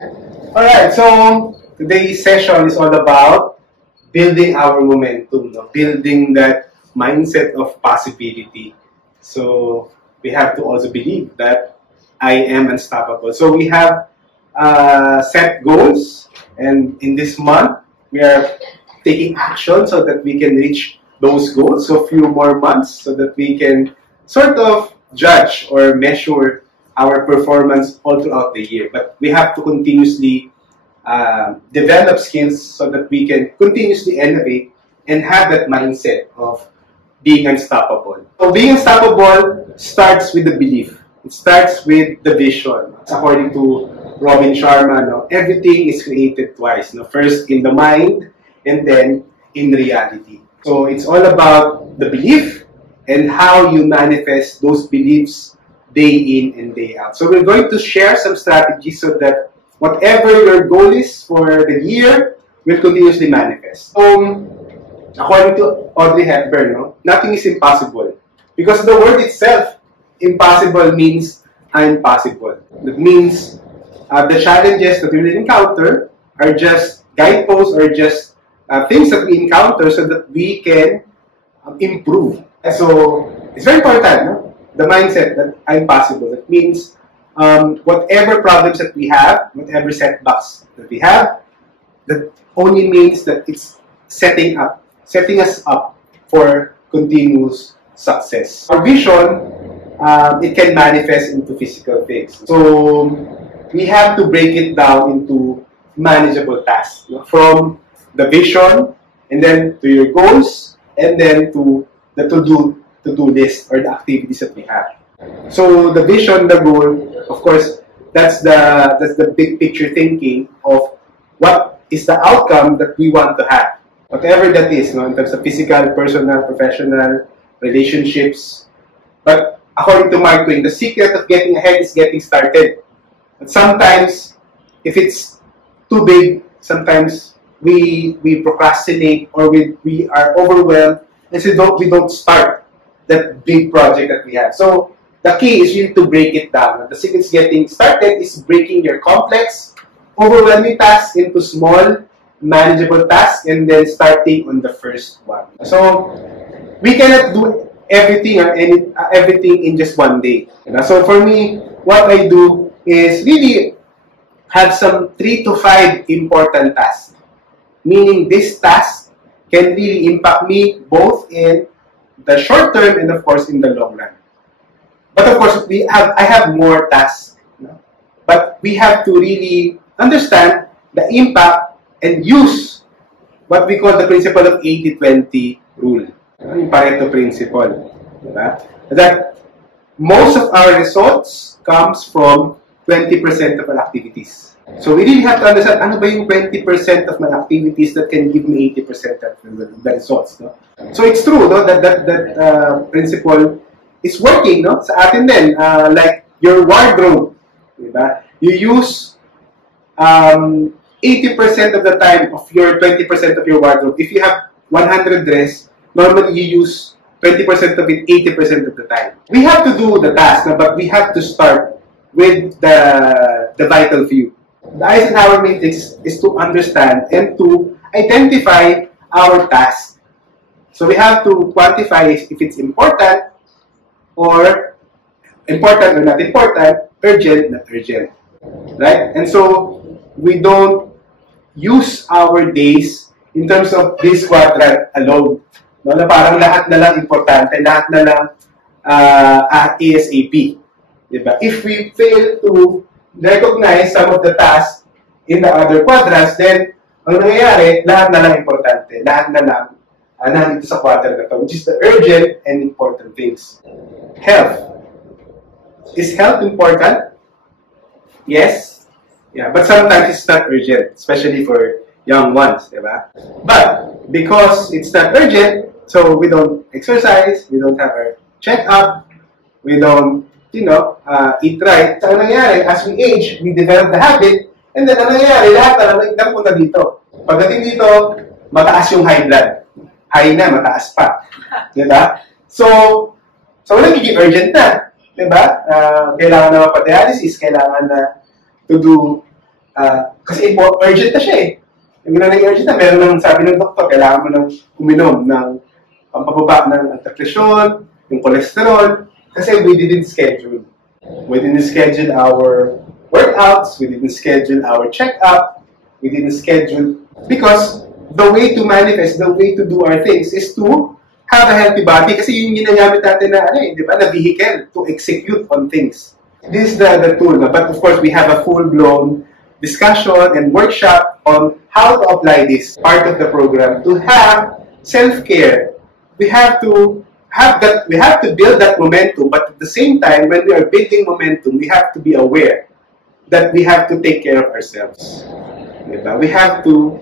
Alright, so today's session is all about building our momentum, no? Building that mindset of possibility. So we have to also believe that I am unstoppable. So we have set goals, and in this month we are taking action so that we can reach those goals. So a few more months so that we can sort of judge or measure our performance all throughout the year. But we have to continuously develop skills so that we can continuously innovate and have that mindset of being unstoppable. So being unstoppable starts with the belief. It starts with the vision. According to Robin Sharma, no, everything is created twice. No? First in the mind and then in reality. So it's all about the belief and how you manifest those beliefs day in and day out. So we're going to share some strategies so that whatever your goal is for the year will continuously manifest. According to Audrey Hepburn, no, nothing is impossible. Because the word itself, impossible, means impossible. That means the challenges that we will encounter are just guideposts or just things that we encounter so that we can improve. And so it's very important, no? The mindset that I'm possible. That means whatever problems that we have, whatever setbacks that we have, that only means that it's setting us up for continuous success. Our vision, it can manifest into physical things. So we have to break it down into manageable tasks, you know, from the vision and then to your goals and then to the to-do list or the activities that we have. So the vision, the goal, of course, that's the big picture thinking of what is the outcome that we want to have. Whatever that is, no, in terms of physical, personal, professional, relationships. But according to Mark Twain, the secret of getting ahead is getting started. But sometimes, if it's too big, sometimes we procrastinate or we are overwhelmed and so we don't start that big project that we have. So the key is really to break it down. The secret is getting started is breaking your complex, overwhelming tasks into small, manageable tasks and then starting on the first one. So we cannot do everything or everything in just one day. So for me, what I do is really have some 3 to 5 important tasks. Meaning this task can really impact me both in the short term and of course in the long run. But of course, I have more tasks. You know? But we have to really understand the impact and use what we call the principle of 80-20 rule. Yung Pareto principle. Diba? That most of our results comes from 20% of our activities. So we really have to understand ano ba yung 20% of my activities that can give me 80% of the results. No? So it's true, no, that principle is working, no? Sa atin din, like your wardrobe, diba? You use 80% of the time of your 20% of your wardrobe. If you have 100 dress, normally you use 20% of it 80% of the time. We have to do the task, no? But we have to start with the vital few. The Eisenhower matrix is to understand and to identify our task. So we have to quantify if it's important or not important, urgent, not urgent. Right? And so we don't use our days in terms of this quadrant alone. No, na parang lahat na lang importante, lahat na lang ASAP. Diba? If we fail to recognize some of the tasks in the other quadrants, then ang nangyayari, lahat na lang importante, lahat na lang nandito sa quadrant na to, which is the urgent and important things. Health. Is health important? Yes. Yeah, but sometimes it's not urgent, especially for young ones, diba? But because it's not urgent, so we don't exercise, we don't have our check-up, we don't eat right. So, ano nangyari? As we age, we develop the habit, and then, ano nangyari? Lahat na nagpunta dito. Pagdating dito, mataas yung high blood. High na, mataas pa. Diba? So nagiging urgent na. Diba? Kailangan na mapadialysis, kailangan na to do Kasi urgent na siya eh. Yung urgent na, meron nang sabi ng doktor, kailangan mo nang uminom ng pampababa ng presyon, yung cholesterol, kasi we didn't schedule. We didn't schedule our workouts, we didn't schedule our check-up, we didn't schedule, because the way to manifest, the way to do our things is to have a healthy body, kasi yung ginagamit natin na, di ba, na vehicle to execute on things. This is the tool, but of course, we have a full-blown discussion and workshop on how to apply this part of the program to have self-care. We have to build that momentum, but at the same time, when we are building momentum, we have to be aware that we have to take care of ourselves. We have to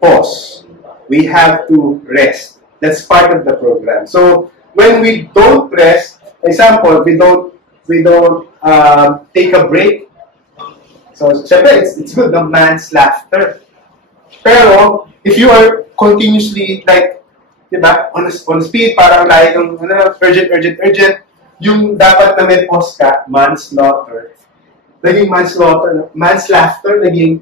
pause. We have to rest. That's part of the program. So when we don't rest, for example, we don't take a break. So, syempre, it's good, the man's laughter. Pero, if you are continuously, like, diba, on speed, parang like, urgent, yung dapat na may pause ka, manslaughter. Naging manslaughter. Manslaughter, naging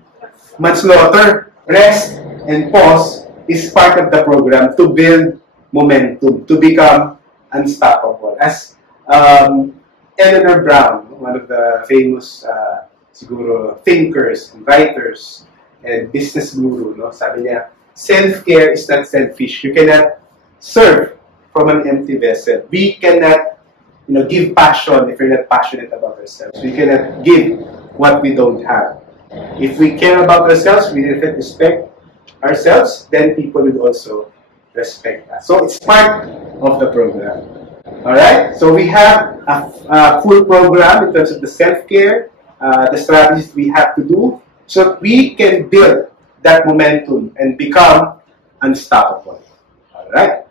manslaughter. Rest and pause is part of the program to build momentum, to become unstoppable. As Eleanor Brown, one of the famous siguro thinkers and writers and business guru, no? Sabi niya, self-care is not selfish. You cannot serve from an empty vessel. We cannot, give passion if we're not passionate about ourselves. We cannot give what we don't have. If we care about ourselves, we respect ourselves, then people will also respect us. So it's part of the program. Alright? So we have a full program in terms of the self-care, the strategies we have to do, so that we can build that momentum and become unstoppable. Alright?